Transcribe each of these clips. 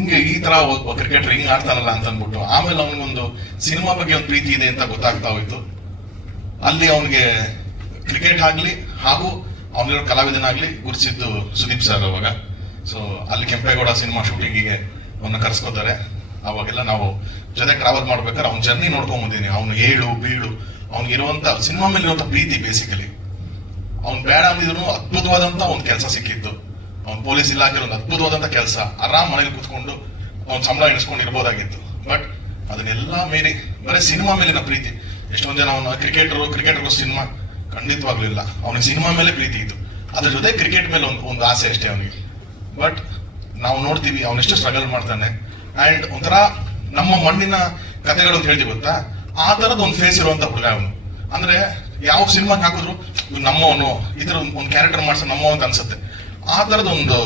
ಹಿಂಗೆ ಈ ತರ ಒಬ್ಬ ಕ್ರಿಕೆಟರ್ ಹಿಂಗ್ ಆಡ್ತಾನಲ್ಲ ಅಂತ ಅಂದ್ಬಿಟ್ಟು ಆಮೇಲೆ ಅವನಿಗೊಂದು ಸಿನಿಮಾ ಬಗ್ಗೆ ಒಂದು ಪ್ರೀತಿ ಇದೆ ಅಂತ ಗೊತ್ತಾಗ್ತಾ ಹೋಯ್ತು. ಅಲ್ಲಿ ಅವನಿಗೆ ಕ್ರಿಕೆಟ್ ಆಗ್ಲಿ ಹಾಗೂ ಅವನಿರೋ ಕಲಾವಿದನಾಗ್ಲಿ ಗುರ್ಸಿದ್ದು ಸುದೀಪ್ ಸರ್ ಅವಾಗ. ಸೊ ಅಲ್ಲಿ ಕೆಂಪೇಗೌಡ ಸಿನಿಮಾ ಶೂಟಿಂಗಿಗೆ ಅವನ್ನ ಕರ್ಸ್ಕೋತಾರೆ. ಅವಾಗೆಲ್ಲ ನಾವು ಜೊತೆ ಟ್ರಾವೆಲ್ ಮಾಡ್ಬೇಕಾದ್ರೆ ಅವ್ನ ಜರ್ನಿ ನೋಡ್ಕೊಂಡ್ ಬಂದೀನಿ. ಅವ್ನು ಏಳು ಬೀಳು ಅವ್ನಿಗಿರುವಂತ ಸಿನಿಮಾ ಮೇಲೆ ಇರುವಂತ ಪ್ರೀತಿ ಬೇಸಿಕಲಿ ಅವ್ನು ಬೇಡ ಅಂದಿದ್ರು ಅದ್ಭುತವಾದಂತ ಒಂದು ಕೆಲಸ ಸಿಕ್ಕಿತ್ತು. ಅವ್ನ್ ಪೊಲೀಸ್ ಇಲಾಖೆ ಒಂದು ಅದ್ಭುತವಾದಂತ ಕೆಲಸ. ಆರಾಮ್ ಮನೇಲಿ ಕುತ್ಕೊಂಡು ಅವ್ನು ಸಂಬಳ ಎಣಿಸ್ಕೊಂಡು ಇರ್ಬೋದಾಗಿತ್ತು. ಬಟ್ ಅದನ್ನೆಲ್ಲ ಮೀರಿ, ಬರೀ ಸಿನಿಮಾ ಮೇಲಿನ ಪ್ರೀತಿ. ಎಷ್ಟೊಂದು ಜನ ಅವನು ಕ್ರಿಕೆಟರ್ ಕ್ರಿಕೆಟರ್ಗೂ ಸಿನಿಮಾ ಖಂಡಿತವಾಗ್ಲೂ ಇಲ್ಲ ಅವನಿಗೆ ಸಿನಿಮಾ ಮೇಲೆ ಪ್ರೀತಿ ಇತ್ತು. ಅದ್ರ ಜೊತೆ ಕ್ರಿಕೆಟ್ ಮೇಲೆ ಒಂದು ಒಂದು ಆಸೆ ಅಷ್ಟೇ ಅವನಿಗೆ. ಬಟ್ ನಾವು ನೋಡ್ತೀವಿ ಅವನೆಷ್ಟು ಸ್ಟ್ರಗಲ್ ಮಾಡ್ತಾನೆ. ಅಂಡ್ ಒಂಥರ ನಮ್ಮ ಮಣ್ಣಿನ ಕಥೆಗಳು ಅಂತ ಹೇಳ್ತೀವಿ ಗೊತ್ತಾ? ಆ ಥರದ ಒಂದು ಫೇಸ್ ಇರುವಂತ ಹುಡುಗ ಅವನು. ಅಂದ್ರೆ ಯಾವ ಸಿನಿಮಾಗೆ ಹಾಕಿದ್ರು ನಮ್ಮವನು, ಈ ಒಂದು ಕ್ಯಾರೆಕ್ಟರ್ ಮಾಡ್ಸ ನಮ್ಮವ ಅಂತ ಅನ್ಸುತ್ತೆ. ಆ ತರದ ಒಂದು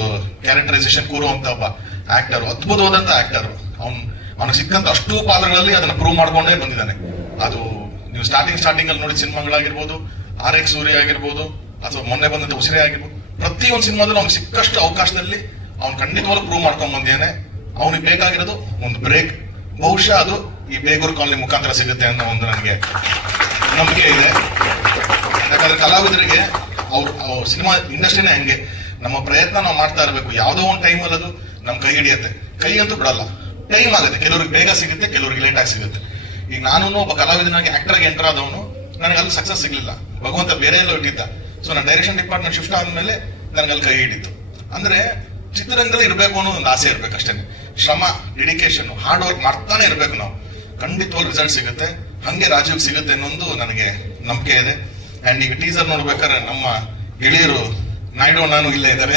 ಕ್ಯಾರೆಕ್ಟರೈಸೇಷನ್ ಕೂರುವಂತ ಒಬ್ಬ ಆಕ್ಟರ್ ಅದ್ಭುತವಾದಂತ ಆಕ್ಟರ್ ಅವ್ನ್ ಅವನಿಗೆ ಸಿಕ್ಕಂತ ಅಷ್ಟು ಪಾತ್ರಗಳಲ್ಲಿ ಅದನ್ನ ಪ್ರೂವ್ ಮಾಡ್ಕೊಂಡೇ ಬಂದಿದ್ದಾನೆ. ಅದು ನೀವು ಸ್ಟಾರ್ಟಿಂಗ್ ಸ್ಟಾರ್ಟಿಂಗ್ ಅಲ್ಲಿ ನೋಡಿ ಸಿನಿಮಾಗಳಾಗಿರ್ಬೋದು ಆರ್ ಎಕ್ಸ್ ಸೂರ್ಯ ಆಗಿರ್ಬೋದು, ಅಥವಾ ಮೊನ್ನೆ ಬಂದಂತ ಉಸಿರೇ ಆಗಿರ್ಬೋದು, ಪ್ರತಿ ಒಂದು ಸಿನಿಮಾದಲ್ಲೂ ಅವ್ನಿಗೆ ಸಿಕ್ಕಷ್ಟು ಅವಕಾಶದಲ್ಲಿ ಅವ್ನು ಖಂಡಿತವಾಗ್ಲೂ ಪ್ರೂವ್ ಮಾಡ್ಕೊಂಡ್ ಬಂದಿದ್ದಾನೆ. ಅವನಿಗೆ ಬೇಕಾಗಿರೋದು ಒಂದು ಬ್ರೇಕ್ ಬಹುಶಃ ಅದು ಈ ಬೇಗೂರು ಕಾಲೋನಿ ಮುಖಾಂತರ ಸಿಗುತ್ತೆ ಅನ್ನೋ ಒಂದು ನನಗೆ ನಂಬಿಕೆ ಇದೆ. ಯಾಕಂದ್ರೆ ಕಲಾವಿದರಿಗೆ ಅವ್ರ ಸಿನಿಮಾ ಇಂಡಸ್ಟ್ರಿನೇ ಹಂಗೆ. ನಮ್ಮ ಪ್ರಯತ್ನ ನಾವು ಮಾಡ್ತಾ ಇರಬೇಕು. ಯಾವುದೋ ಒಂದು ಟೈಮ್ ಅದು ನಮ್ಮ ಕೈ ಹಿಡಿಯುತ್ತೆ. ಕೈ ಅಂತೂ ಬಿಡಲ್ಲ. ಟೈಮ್ ಆಗುತ್ತೆ. ಕೆಲವ್ರಿಗೆ ಬೇಗ ಸಿಗುತ್ತೆ, ಕೆಲವ್ರಿಗೆ ಲೇಟ್ ಆಗಿ ಸಿಗುತ್ತೆ. ಈಗ ನಾನು ಒಬ್ಬ ಕಲಾವಿದನಾಗಿ ಆಕ್ಟರ್ಗೆ ಎಂಟರ್ ಆದವನು ನನಗೆ ಅಲ್ಲಿ ಸಕ್ಸಸ್ ಸಿಗ್ಲಿಲ್ಲ. ಭಗವಂತ ಬೇರೆ ಎಲ್ಲ ಇಟ್ಟಿದ್ದ. ಸೊ ನಾನು ಡೈರೆಕ್ಷನ್ ಡಿಪಾರ್ಟ್ಮೆಂಟ್ ಶಿಫ್ಟ್ ಆದ್ಮೇಲೆ ನನಗೆ ಅಲ್ಲಿ ಕೈ ಹಿಡಿತು. ಅಂದ್ರೆ ಚಿತ್ರರಂಗದಲ್ಲಿ ಇರಬೇಕು ಅನ್ನೋ ಒಂದು ಆಸೆ ಇರಬೇಕು ಅಷ್ಟೇ ಶ್ರಮ ಡೆಡಿಕೇಶನ್ ಹಾರ್ಡ್ ವರ್ಕ್ ಮಾಡ್ತಾನೆ ಇರಬೇಕು ನಾವು. ಖಂಡಿತವಾಗ್ಲೂ ರಿಸಲ್ಟ್ ಸಿಗುತ್ತೆ. ಹಂಗೆ ರಾಜೀವ್ ಸಿಗುತ್ತೆ ಅನ್ನೊಂದು ನನಗೆ ನಂಬಿಕೆ ಇದೆ. ಅಂಡ್ ಈಗ ಟೀಸರ್ ನೋಡ್ಬೇಕಾದ್ರೆ ನಮ್ಮ ಗೆಳೆಯರು ನಾಯ್ಡು ನಾನು ಇಲ್ಲೇ ಇದ್ದಾರೆ.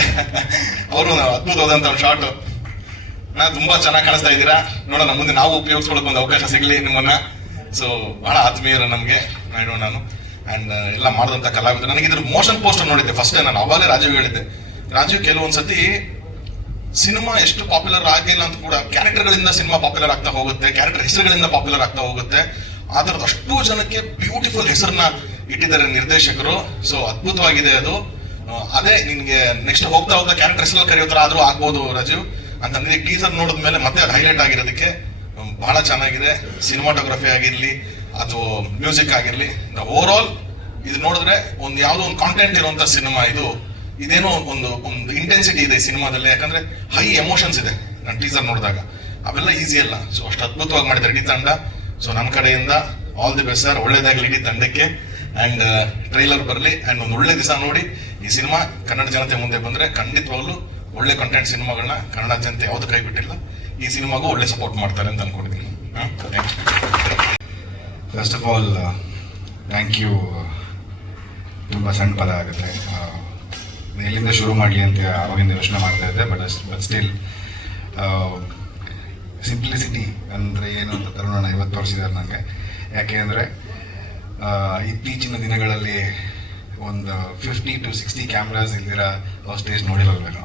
ಅವರು ಅದ್ಭುತವಾದಂತ ಒಂದು ಶಾರ್ಟ್ ನಾ ತುಂಬಾ ಚೆನ್ನಾಗಿ ಕಾಣಿಸ್ತಾ ಇದ್ದೀರಾ? ನೋಡೋಣ, ಮುಂದೆ ನಾವು ಉಪಯೋಗಿಸ್ಕೊಳ್ಳೋಕೆ ಒಂದು ಅವಕಾಶ ಸಿಗಲಿ ನಿಮ್ಮನ್ನ. ಸೊ ಬಹಳ ಆತ್ಮೀಯರು ನಮಗೆ, ನಾಯ್ಡು ನಾನು. ಅಂಡ್ ಎಲ್ಲ ಮಾಡಿದಂತ ಕಲಾವಿದರು. ನನಗೆ ಇದ್ರ ಮೋಷನ್ ಪೋಸ್ಟರ್ ನೋಡಿದ್ದೆ ಫಸ್ಟ್ ನಾನು, ಅವಾಗಲೇ ರಾಜೀವ್ ಹೇಳಿದ್ದೆ. ರಾಜೀವ್ ಕೆಲವೊಂದ್ಸತಿ ಸಿನಿಮಾ ಎಷ್ಟು ಪಾಪ್ಯುಲರ್ ಆಗಿಲ್ಲ ಅಂತ ಕೂಡ ಕ್ಯಾರೆಕ್ಟರ್ಗಳಿಂದ ಸಿನಿಮಾ ಪಾಪ್ಯುಲರ್ ಆಗ್ತಾ ಹೋಗುತ್ತೆ, ಕ್ಯಾರೆಕ್ಟರ್ ಹೆಸರುಗಳಿಂದ ಪಾಪ್ಯುಲರ್ ಆಗ್ತಾ ಹೋಗುತ್ತೆ. ಅದರದ್ದು ಅಷ್ಟು ಜನಕ್ಕೆ ಬ್ಯೂಟಿಫುಲ್ ಹೆಸರನ್ನ ಇಟ್ಟಿದ್ದಾರೆ ನಿರ್ದೇಶಕರು. ಸೊ ಅದ್ಭುತವಾಗಿದೆ ಅದು. ಅದೇ ನಿನ್ಗೆ ನೆಕ್ಸ್ಟ್ ಹೋಗ್ತಾ ಹೋಗ್ತಾ ಕ್ಯಾರೆಕ್ಟರ್ಸ್ ಕರೆಯೋ ತರ ಆದ್ರೂ ಆಗ್ಬೋದು ರಾಜೀವ್. ಅಂತಂದ್ರೆ ಟೀಸರ್ ನೋಡಿದ್ಮೇಲೆ ಮತ್ತೆ ಅದು ಹೈಲೈಟ್ ಆಗಿರೋದಕ್ಕೆ ಬಹಳ ಚೆನ್ನಾಗಿದೆ. ಸಿನಿಮಾಟೋಗ್ರಫಿ ಆಗಿರ್ಲಿ ಅಥವಾ ಮ್ಯೂಸಿಕ್ ಆಗಿರ್ಲಿ ಓವರ್ ಆಲ್ ಇದು ನೋಡಿದ್ರೆ ಒಂದು ಯಾವುದೋ ಒಂದು ಕಾಂಟೆಂಟ್ ಇರುವಂತ ಸಿನಿಮಾ ಇದು. ಇದೇನೋ ಒಂದು ಒಂದು ಇಂಟೆನ್ಸಿಟಿ ಇದೆ ಸಿನಿಮಾದಲ್ಲಿ ಯಾಕಂದ್ರೆ ಹೈ ಎಮೋಷನ್ಸ್ ಇದೆ ನಾನು ಟೀಸರ್ ನೋಡಿದಾಗ. ಅವೆಲ್ಲ ಈಸಿ ಅಲ್ಲ. ಸೊ ಅಷ್ಟು ಅದ್ಭುತವಾಗಿ ಮಾಡಿದ್ದಾರೆ ಇಡೀ ತಂಡ. ಸೊ ನಮ್ಮ ಕಡೆಯಿಂದ ಆಲ್ ದಿ ಬೆಸ್ಟ್ ಸರ್ ಒಳ್ಳೇದಾಗಲಿ ಇಡೀ ತಂಡಕ್ಕೆ. ಅಂಡ್ ಟ್ರೈಲರ್ ಬರಲಿ. ಅಂಡ್ ಒಂದು ಒಳ್ಳೆ ದಿವಸ ನೋಡಿ. ಈ ಸಿನಿಮಾ ಕನ್ನಡ ಜನತೆ ಮುಂದೆ ಬಂದ್ರೆ ಖಂಡಿತವಾಗ್ಲೂ ಒಳ್ಳೆ ಕಂಟೆಂಟ್ ಸಿನಿಮಾಗಳನ್ನ ಕನ್ನಡ ಜನತೆ ಯಾವ್ದು ಕೈ ಬಿಟ್ಟಿಲ್ಲ ಈ ಸಿನಿಮಾಗೂ ಒಳ್ಳೆ ಸಪೋರ್ಟ್ ಮಾಡ್ತಾರೆ ಅಂತ ಅನ್ಕೊಂಡಿದ್ದೀನಿ. First of all thank you ತುಂಬ ಸಣ್ಣ ಪದ ಆಗುತ್ತೆ. ಎಲ್ಲಿಂದ ಶುರು ಮಾಡಲಿ ಅಂತ ಅವಾಗಿಂದ ಯೋಚನೆ ಮಾಡ್ತಾ ಇದ್ದೆ ಬಟ್ ಬಟ್ ಸ್ಟಿಲ್ ಸಿಂಪ್ಲಿಸಿಟಿ ಅಂದರೆ ಏನು ಅಂತ ತರುಣ ಇವತ್ತು ತೋರಿಸಿದ್ದಾರೆ ನನಗೆ ಯಾಕೆ ಅಂದರೆ ಇತ್ತೀಚಿನ ದಿನಗಳಲ್ಲಿ ಒಂದು ಫಿಫ್ಟಿ ಟು ಸಿಕ್ಸ್ಟಿ ಕ್ಯಾಮ್ರಾಸ್ ಇಲ್ದಿರ ಸ್ಟೇಜ್ ನೋಡಿರಲ್ವೇನೋ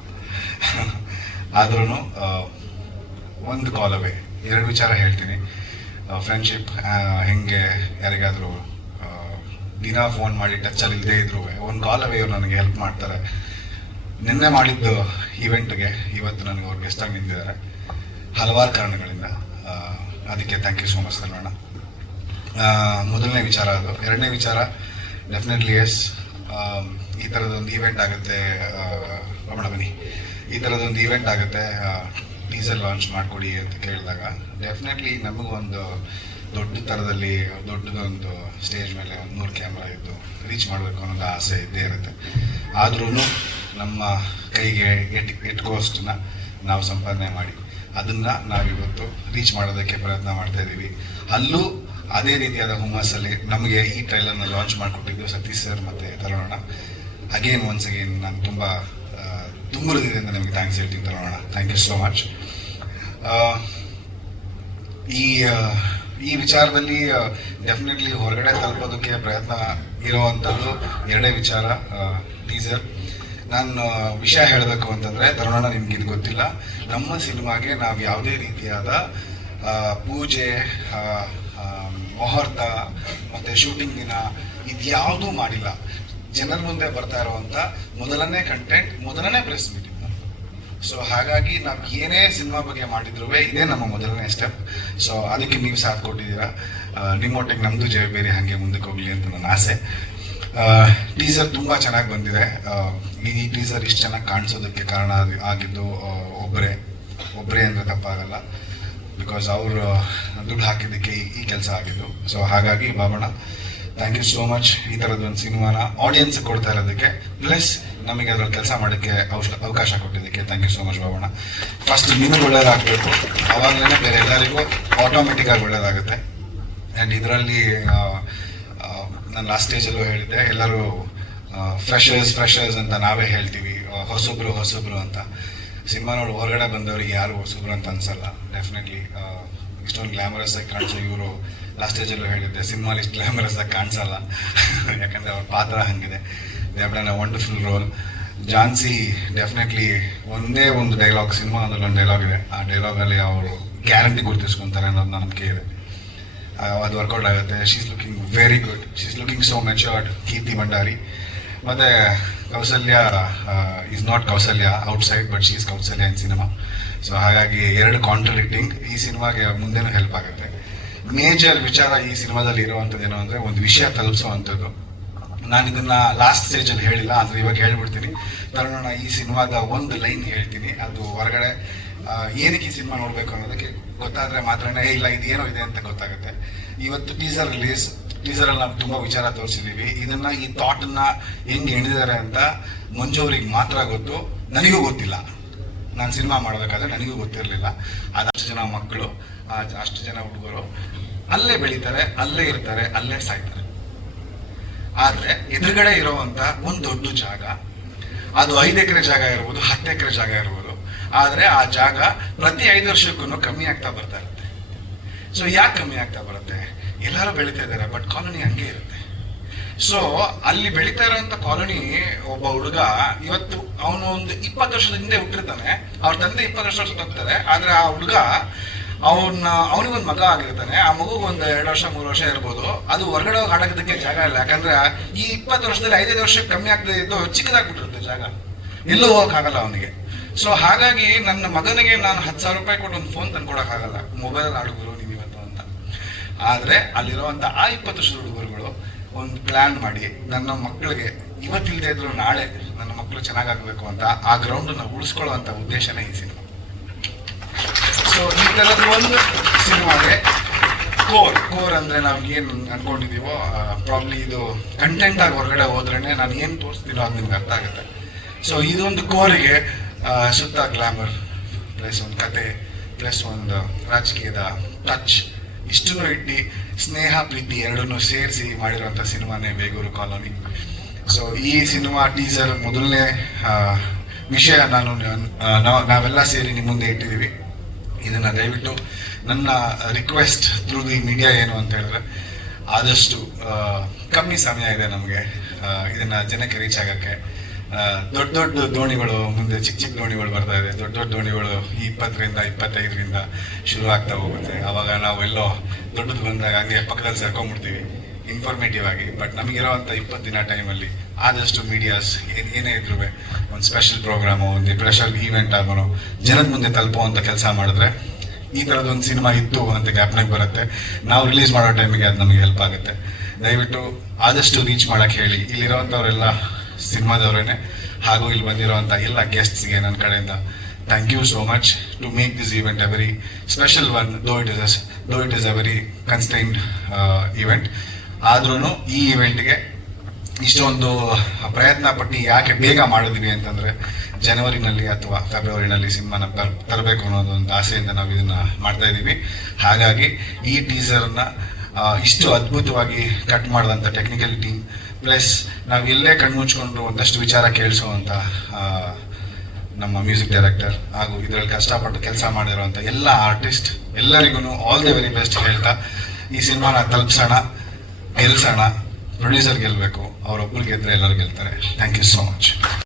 ಆದ್ರೂ ಒಂದು ಕಾಲ್ ಅವೇ. ಎರಡು ವಿಚಾರ ಹೇಳ್ತೀನಿ. ಫ್ರೆಂಡ್ಶಿಪ್ ಹೆಂಗೆ, ಯಾರಿಗಾದರೂ ದಿನ ಫೋನ್ ಮಾಡಿ ಟಚಲ್ಲಿ ಇಲ್ಲದೆ ಇದ್ರು ಒಂದು ಕಾಲ್ ಅವೇ ಇವ್ರು ನನಗೆ ಹೆಲ್ಪ್ ಮಾಡ್ತಾರೆ. ನಿನ್ನೆ ಮಾಡಿದ್ದು ಇವೆಂಟ್ಗೆ ಇವತ್ತು ನನಗೆ ಅವ್ರು ಗೆಸ್ಟಾಗಿ ನಿಂತಿದ್ದಾರೆ. ಹಲವಾರು ಕಾರಣಗಳಿಂದ. ಅದಕ್ಕೆ thank you so much sir madam ಮೊದಲನೇ ವಿಚಾರ ಅದು. ಎರಡನೇ ವಿಚಾರ ಡೆಫಿನೆಟ್ಲಿ ಎಸ್ ಈ ಥರದೊಂದು ಈವೆಂಟ್ ಆಗುತ್ತೆ ರಮಣ ಬನ್ನಿ. ಈ ಥರದೊಂದು ಈವೆಂಟ್ ಆಗುತ್ತೆ ಡೀಸೆಲ್ ಲಾಂಚ್ ಮಾಡಿಕೊಡಿ ಅಂತ ಕೇಳಿದಾಗ ಡೆಫಿನೆಟ್ಲಿ ನಮಗೂ ಒಂದು ದೊಡ್ಡ ಥರದಲ್ಲಿ ದೊಡ್ಡದೊಂದು ಸ್ಟೇಜ್ ಮೇಲೆ ಒಂದು ನೂರು ಕ್ಯಾಮ್ರಾ ಇದ್ದು ರೀಚ್ ಮಾಡಬೇಕು ಅನ್ನೋದು ಆಸೆ ಇದ್ದೇ ಇರುತ್ತೆ. ಆದ್ರೂ ನಮ್ಮ ಕೈಗೆ ಎಟ್ ಎಟ್ಕೋಷ್ಟನ್ನ ನಾವು ಸಂಪಾದನೆ ಮಾಡಿ, ಅದನ್ನು ನಾವಿವತ್ತು ರೀಚ್ ಮಾಡೋದಕ್ಕೆ ಪ್ರಯತ್ನ ಮಾಡ್ತಾ ಇದ್ದೀವಿ. ಅಲ್ಲೂ ಅದೇ ರೀತಿಯಾದ ಹುಮ್ಮಸ್ಸಲ್ಲಿ ನಮಗೆ ಈ ಟ್ರೈಲರ್ನ ಲಾಂಚ್ ಮಾಡಿಕೊಟ್ಟಿದ್ದು ಸತೀಶ್ ಸರ್ ಮತ್ತು ತರೋಣ. ಅಗೇನ್ ಒನ್ಸ್ ಅಗೇನ್ ನಾನು ತುಂಬ ತುಂಬ ಅಂತ ನಿಮಗೆ ಥ್ಯಾಂಕ್ಸ್ ಹೇಳ್ತೀನಿ Tarun. Thank you so much ಈ ಈ ವಿಚಾರದಲ್ಲಿ ಡೆಫಿನೆಟ್ಲಿ ಹೊರಗಡೆ ತಲುಪೋದಕ್ಕೆ ಪ್ರಯತ್ನ ಇರೋವಂಥದ್ದು ಎರಡೇ ವಿಚಾರ ಟೀಸರ್ ನಾನು ವಿಷಯ ಹೇಳಬೇಕು ಅಂತಂದರೆ ತರುಣ ನಿಮ್ಗೆ ಇದು ಗೊತ್ತಿಲ್ಲ. ನಮ್ಮ ಸಿನಿಮಾಗೆ ನಾವು ಯಾವುದೇ ರೀತಿಯಾದ ಪೂಜೆ ಮುಹೂರ್ತ ಮತ್ತು ಶೂಟಿಂಗ್ ದಿನ ಇದ್ಯಾವುದೂ ಮಾಡಿಲ್ಲ. ಜನರ ಮುಂದೆ ಬರ್ತಾ ಇರುವಂತ ಮೊದಲನೇ ಕಂಟೆಂಟ್ ಮೊದಲನೇ ಪ್ರೆಸ್ ಮೀಟಿಂಗ್ ಸೊ ಹಾಗಾಗಿ ನಾವು ಏನೇ ಸಿನಿಮಾ ಬಗ್ಗೆ ಮಾಡಿದ್ರು ಇದೇ ನಮ್ಮ ಮೊದಲನೇ ಸ್ಟೆಪ್ ಸೊ ಅದಕ್ಕೆ ನೀವು ಸಾಥ್ ಕೊಟ್ಟಿದ್ದೀರಾ. ನಿಮ್ಮ ನಿಮ್ಮೊಟ್ಟಿಗೆ ನಮ್ಮದು ಜಯಬೇರಿ ಹಾಗೆ ಮುಂದಕ್ಕೆ ಹೋಗಲಿ ಅಂತ ನನ್ನ ಆಸೆ. ಟೀಸರ್ ತುಂಬ ಚೆನ್ನಾಗಿ ಬಂದಿದೆ. ಈ ಟೀಸರ್ ಇಷ್ಟು ಚೆನ್ನಾಗಿ ಕಾಣಿಸೋದಕ್ಕೆ ಕಾರಣ ಆಗಿದ್ದು ಒಬ್ಬರೇ ಒಬ್ಬರೇ ಅಂದರೆ ತಪ್ಪಾಗಲ್ಲ. ಬಿಕಾಸ್ ಅವರು, ದುಡ್ಡು ಹಾಕಿದ್ದಕ್ಕೆ ಈ- ಕೆಲಸ ಆಗಿದ್ದು. ಸೊ ಹಾಗಾಗಿ Babanna thank you so much ಈ ಥರದ್ದು ಒಂದು ಸಿನಿಮಾನ ಆಡಿಯನ್ಸ್ ಕೊಡ್ತಾ ಇರೋದಕ್ಕೆ. ಪ್ಲಸ್ ನಮಗೆ ಅದರಲ್ಲಿ ಕೆಲಸ ಮಾಡೋಕ್ಕೆ ಅವಕಾಶ ಕೊಟ್ಟಿದ್ದಕ್ಕೆ thank you so much Babanna first ನಿಮಗೆ ಒಳ್ಳೇದಾಗಬೇಕು. ಆವಾಗಲೇ ಬೇರೆ ಎಲ್ಲರಿಗೂ ಆಟೋಮೆಟಿಕ್ಕಾಗಿ ಒಳ್ಳೇದಾಗುತ್ತೆ. ಆ್ಯಂಡ್ ಇದರಲ್ಲಿ ನಾನು ಲಾಸ್ಟ್ ಸ್ಟೇಜಲ್ಲೂ ಹೇಳಿದ್ದೆ, ಎಲ್ಲರೂ ಫ್ರೆಶರ್ಸ್ ಫ್ರೆಶರ್ಸ್ ಅಂತ ನಾವೇ ಹೇಳ್ತೀವಿ. ಹೊಸೊಬ್ರು, ಹೊಸಬ್ರು ಅಂತ. ಸಿನಿಮಾ ನೋಡಿ ಹೊರಗಡೆ ಬಂದವರಿಗೆ ಯಾರು ಹೊಸಬ್ರು ಅಂತ ಅನ್ಸಲ್ಲ. ಡೆಫಿನೆಟ್ಲಿ ಇಷ್ಟೊಂದು ಗ್ಲಾಮರಸ್ ಆಗಿ ಕಾಣಿಸೋ ಇವರು ಲಾಸ್ಟ್ ಸ್ಟೇಜಲ್ಲೂ ಹೇಳಿದ್ದೆ ಸಿನಿಮಾಲಿ ಇಷ್ಟು ಗ್ಲಾಮರಸ್ ಆಗಿ ಕಾಣಿಸಲ್ಲ. ಯಾಕಂದರೆ ಅವ್ರ ಪಾತ್ರ ಹಂಗಿದೆ. A wonderful role Jhansi definitely ಒಂದೇ ಒಂದು ಡೈಲಾಗ್ ಸಿನಿಮಾ ಅದರಲ್ಲಿ ಒಂದು ಡೈಲಾಗ್ ಇದೆ. ಆ ಡೈಲಾಗಲ್ಲಿ ಅವರು ಗ್ಯಾರಂಟಿ ಗುರುತಿಸ್ಕೊಂತಾರೆ ಅನ್ನೋದು ನಂಬಿಕೆ ಇದೆ. ಅದು ವರ್ಕೌಟ್ ಆಗುತ್ತೆ. She's looking very good she's looking so matured Keerthi Bhandari. ಮತ್ತೆ Kausalya is not Kausalya outside but she's Kausalya in cinema so ಹಾಗಾಗಿ ಎರಡು ಕಾಂಟ್ರಡಿಕ್ಟಿಂಗ್ ಈ ಸಿನಿಮಾಗೆ ಮುಂದೆನೂ ಹೆಲ್ಪ್ ಆಗುತ್ತೆ. ಮೇಜರ್ ವಿಚಾರ ಈ ಸಿನಿಮಾದಲ್ಲಿ ಇರುವಂಥದ್ದು ಏನು ಅಂದರೆ ಒಂದು ವಿಷಯ ತಲುಪಿಸುವಂಥದ್ದು. ನಾನು ಇದನ್ನ ಲಾಸ್ಟ್ ಸ್ಟೇಜಲ್ಲಿ ಹೇಳಿಲ್ಲ, ಆದರೆ ಇವಾಗ ಹೇಳ್ಬಿಡ್ತೀನಿ. ತರುಣ ಈ ಸಿನಿಮಾದ ಒಂದು ಲೈನ್ ಹೇಳ್ತೀನಿ. ಅದು ಹೊರಗಡೆ ಏನಕ್ಕೆ ಈ ಸಿನಿಮಾ ನೋಡಬೇಕು ಅನ್ನೋದಕ್ಕೆ ಗೊತ್ತಾದರೆ ಮಾತ್ರನೇ ಇಲ್ಲ, ಇದೇನೋ ಇದೆ ಅಂತ ಗೊತ್ತಾಗುತ್ತೆ. ಇವತ್ತು ಟೀಸರ್ ರಿಲೀಸ್ ಟೀಸರಲ್ಲಿ ನಾವು ತುಂಬ ವಿಚಾರ ತೋರಿಸಿದ್ದೀವಿ ಇದನ್ನ ಈ ಥಾಟನ್ನು ಹೆಂಗೆ ಹೆಣಿದಾರೆ ಅಂತ ಮಂಜು ಮಾತ್ರ ಗೊತ್ತು. ನನಗೂ ಗೊತ್ತಿಲ್ಲ. ನಾನು ಸಿನಿಮಾ ಮಾಡಬೇಕಾದ್ರೆ ನನಗೂ ಗೊತ್ತಿರಲಿಲ್ಲ. ಅದಷ್ಟು ಜನ ಮಕ್ಕಳು ಅಷ್ಟು ಜನ ಹುಡುಗರು. ಅಲ್ಲೇ ಬೆಳೀತಾರೆ, ಅಲ್ಲೇ ಇರ್ತಾರೆ, ಅಲ್ಲೇ ಸಾಯ್ತಾರೆ. ಆದರೆ ಎದುರುಗಡೆ ಇರುವಂತ ಒಂದು ದೊಡ್ಡ ಜಾಗ, ಅದು ಐದು ಎಕರೆ ಜಾಗ ಇರ್ಬೋದು, ಹತ್ತು ಎಕರೆ ಜಾಗ ಇರ್ಬೋದು. ಆದರೆ ಆ ಜಾಗ ಪ್ರತಿ ಐದು ವರ್ಷಕ್ಕೂ ಕಮ್ಮಿ ಆಗ್ತಾ ಬರ್ತಾ ಇರುತ್ತೆ. ಸೊ ಯಾಕೆ ಕಮ್ಮಿ ಆಗ್ತಾ ಬರುತ್ತೆ? ಎಲ್ಲರೂ ಬೆಳೀತಾ ಇದ್ದಾರೆ ಬಟ್ ಕಾಲೋನಿ ಹಂಗೆ ಇರುತ್ತೆ. ಸೊ ಅಲ್ಲಿ ಬೆಳೀತಾ ಇರೋಂಥ ಕಾಲೋನಿ ಒಬ್ಬ ಹುಡುಗ ಇವತ್ತು ಅವನು ಒಂದು ಇಪ್ಪತ್ತು ವರ್ಷದ ಹಿಂದೆ ಹುಟ್ಟಿರ್ತಾನೆ. ಅವ್ರ ತಂದೆ ಇಪ್ಪತ್ತು ವರ್ಷ ಹೋಗ್ತಾರೆ ಆದ್ರೆ ಆ ಹುಡುಗ ಅವನ್ನ ಅವನಿಗೊಂದು ಮಗ ಆಗಿರ್ತಾನೆ. ಆ ಮಗುಗೆ ಒಂದು ಎರಡು ವರ್ಷ, ಮೂರು ವರ್ಷ ಇರ್ಬೋದು. ಅದು ಹೊರಗಡೆ ಹೋಗಿ ಆಡೋದಕ್ಕೆ ಜಾಗ ಇಲ್ಲ. ಯಾಕಂದ್ರೆ ಈ ಇಪ್ಪತ್ತು ವರ್ಷದಲ್ಲಿ ಐದೈದು ವರ್ಷಕ್ಕೆ ಕಮ್ಮಿ ಆಗದೆ ಇದ್ದು ಚಿಕ್ಕದಾಗ್ಬಿಟ್ಟಿರುತ್ತೆ ಜಾಗ. ಎಲ್ಲೂ ಹೋಗಕ್ಕಾಗಲ್ಲ ಅವನಿಗೆ. ಸೊ ಹಾಗಾಗಿ ನನ್ನ ಮಗನಿಗೆ ನಾನು ಹತ್ತು ಸಾವಿರ ರೂಪಾಯಿ ಕೊಟ್ಟು ಒಂದು ಫೋನ್ ಮೊಬೈಲ್ ಆಡುಗರು ನೀವು ಇವತ್ತು ಅಂತ ಆದ್ರೆ ಅಲ್ಲಿರುವಂಥ ಆ ಇಪ್ಪತ್ತು ವರ್ಷದ ಹುಡುಗರುಗಳು ಒಂದು ಪ್ಲಾನ್ ಮಾಡಿ, ನನ್ನ ಮಕ್ಕಳಿಗೆ ಇವತ್ತಿಲ್ಲದೆ ಇದ್ರು ನಾಳೆ ನನ್ನ ಮಕ್ಕಳು ಚೆನ್ನಾಗಾಗಬೇಕು ಅಂತ ಆ ಗ್ರೌಂಡನ್ನು ಉಳಿಸ್ಕೊಳ್ಳುವಂತ ಉದ್ದೇಶನೇ ಈ ಸಿನಿಮಾ. ಸೊ ಈ ಥರದ ಒಂದು ಸಿನಿಮಾಗೆ ಕೋರ್ ಕೋರ್ ಅಂದ್ರೆ ನಾವು ಏನು ಅನ್ಕೊಂಡಿದೀವೋ ಪ್ರಾಬ್ಲಿ ಇದು ಕಂಟೆಂಟ್ ಆಗಿ ಹೊರಗಡೆ ಹೋದ್ರೇನೆ ನಾನು ಏನು ತೋರಿಸ್ತೀನೋ ಅದು ನಿಮ್ಗೆ ಅರ್ಥ ಆಗುತ್ತೆ. ಸೊ ಇದೊಂದು ಕೋರಿಗೆ ಸುತ್ತ ಗ್ಲಾಮರ್ ಪ್ಲಸ್ ಒಂದು ಕತೆ ಪ್ಲಸ್ ಒಂದು ರಾಜಕೀಯದ ಟಚ್ ಇಷ್ಟನ್ನು ಇಟ್ಟು ಸ್ನೇಹ, ಪ್ರೀತಿ ಎರಡನ್ನೂ ಸೇರಿಸಿ ಮಾಡಿರುವಂಥ ಸಿನಿಮಾನೇ ಬೇಗೂರು ಕಾಲೋನಿ. ಸೊ ಈ ಸಿನಿಮಾ ಟೀಸರ್ ಮೊದಲನೇ ವಿಷಯ ನಾನು ನಾವೆಲ್ಲ ಸೇರಿ ನಿಮ್ಮ ಮುಂದೆ ಇಟ್ಟಿದ್ದೀವಿ. ಇದನ್ನ ದಯವಿಟ್ಟು ನನ್ನ ರಿಕ್ವೆಸ್ಟ್ ಥ್ರೂ ದಿ ಮೀಡಿಯಾ ಏನು ಅಂತ ಹೇಳಿದ್ರೆ, ಆದಷ್ಟು ಕಮ್ಮಿ ಸಮಯ ಇದೆ ನಮಗೆ ಇದನ್ನ ಜನಕ್ಕೆ ರೀಚ್ ಆಗಕ್ಕೆ. ದೊಡ್ಡ ದೊಡ್ಡ ದೋಣಿಗಳು, ಮುಂದೆ ಚಿಕ್ಕ ಚಿಕ್ಕ ದೋಣಿಗಳು ಬರ್ತಾ ಇದೆ. ದೊಡ್ಡ ದೊಡ್ಡ ದೋಣಿಗಳು ಇಪ್ಪತ್ತರಿಂದ ಇಪ್ಪತ್ತೈದರಿಂದ ಶುರು ಆಗ್ತಾ ಹೋಗುತ್ತೆ. ಅವಾಗ ನಾವೆಲ್ಲೋ ದೊಡ್ಡದು ಬಂದಾಗ ಹಂಗೆ ಪಕ್ಕದಲ್ಲಿ ಸೇರ್ಕೊಂಬಿಡ್ತೀವಿ ಇನ್ಫಾರ್ಮೇಟಿವ್ ಆಗಿ. ಬಟ್ ನಮಗಿರೋವಂಥ ಇಪ್ಪತ್ತು ದಿನ ಟೈಮಲ್ಲಿ ಆದಷ್ಟು ಮೀಡಿಯಾಸ್ ಏನು, ಏನೇ ಇದ್ರು ಒಂದು ಸ್ಪೆಷಲ್ ಪ್ರೋಗ್ರಾಮು ಒಂದು ಸ್ಪೆಷಲ್ ಈವೆಂಟ್ ಆಗೋನು, ಜನದ ಮುಂದೆ ತಲುಪುವಂಥ ಕೆಲಸ ಮಾಡಿದ್ರೆ ಈ ಥರದೊಂದು ಸಿನಿಮಾ ಇತ್ತು ಅಂತ ಗ್ಯಾಪ್ನಾಗ ಬರುತ್ತೆ. ನಾವು ರಿಲೀಸ್ ಮಾಡೋ ಟೈಮಿಗೆ ಅದು ನಮಗೆ ಹೆಲ್ಪ್ ಆಗುತ್ತೆ. ದಯವಿಟ್ಟು ಆದಷ್ಟು ರೀಚ್ ಮಾಡೋಕ್ಕೆ ಹೇಳಿ. ಇಲ್ಲಿರೋವಂಥವರೆಲ್ಲ ಸಿನಿಮಾದವರೇನೆ. ಹಾಗೂ ಇಲ್ಲಿ ಬಂದಿರೋವಂಥ ಎಲ್ಲ ಗೆಸ್ಟ್ಸ್ಗೆ ನನ್ನ ಕಡೆಯಿಂದ thank you so much to make this event a very special one though it is though it is a very constrained event ಆದ್ರೂ ಈ ಈವೆಂಟ್ಗೆ ಇಷ್ಟೊಂದು ಪ್ರಯತ್ನ ಪಟ್ಟು ಯಾಕೆ ಬೇಗ ಮಾಡಿದ್ವಿ ಅಂತಂದ್ರೆ ಜನವರಿನಲ್ಲಿ ಅಥವಾ ಫೆಬ್ರವರಿನಲ್ಲಿ ಸಿನಿಮಾನ ತರ್- ತರಬೇಕು ಅನ್ನೋದು ಒಂದು ಆಸೆಯಿಂದ ನಾವು ಇದನ್ನ ಮಾಡ್ತಾ ಇದ್ದೀವಿ. ಹಾಗಾಗಿ ಈ ಟೀಸರ್ನ ಇಷ್ಟು ಅದ್ಭುತವಾಗಿ ಕಟ್ ಮಾಡಿದಂಥ ಟೆಕ್ನಿಕಲ್ ಟೀಮ್ ಪ್ಲಸ್ ನಾವು ಇಲ್ಲೇ ಕಣ್ಮುಚ್ಕೊಂಡು ಒಂದಷ್ಟು ವಿಚಾರ ಕೇಳಿಸುವಂಥ ನಮ್ಮ ಮ್ಯೂಸಿಕ್ ಡೈರೆಕ್ಟರ್ ಹಾಗೂ ಇದರಲ್ಲಿ ಕಷ್ಟಪಟ್ಟು ಕೆಲಸ ಮಾಡಿರುವಂಥ ಎಲ್ಲ ಆರ್ಟಿಸ್ಟ್ ಎಲ್ಲರಿಗೂ ಆಲ್ ದಿ ವೆರಿ ಬೆಸ್ಟ್ ಹೇಳ್ತಾ, ಈ ಸಿನಿಮಾನ ತಲುಪಿಸೋಣ, ಗೆಲ್ಸೋಣ ಪ್ರೊಡ್ಯೂಸರ್ ಗೆಲ್ಲಬೇಕು ಅವರೊಬ್ಬರು ಗೆದ್ರೆ ಎಲ್ಲರೂ ಗೆಲ್ತಾರೆ. Thank you so much